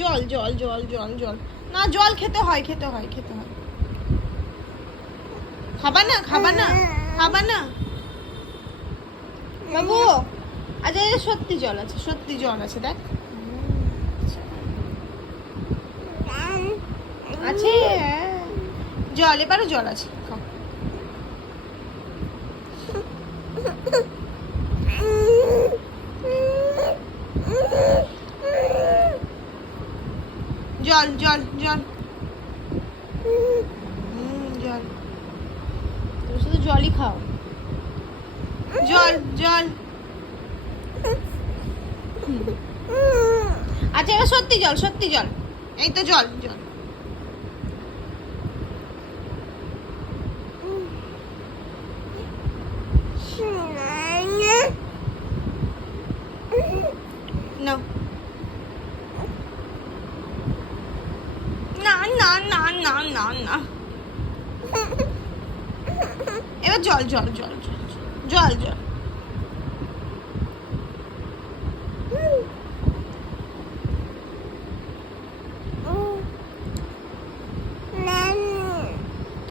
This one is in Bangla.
জল জল জল জল জল না, জল খেতে হয় খেতে হয় খেতে হয়। খাবা না খাবা না খাবা না বাবু? আচ্ছা এটা সত্যি জল আছে, সত্যি জল আছে, দেখ আছে জল, এবারও জল আছে, খাও। জল জল জল, জল, তুমি শুধু জলই খাও। জল জল, আচ্ছা এবার সত্যি জল, সত্যি জল, এই তো জল জল। নাও। না না না না না না, এবার জল জল জল জল জল জল।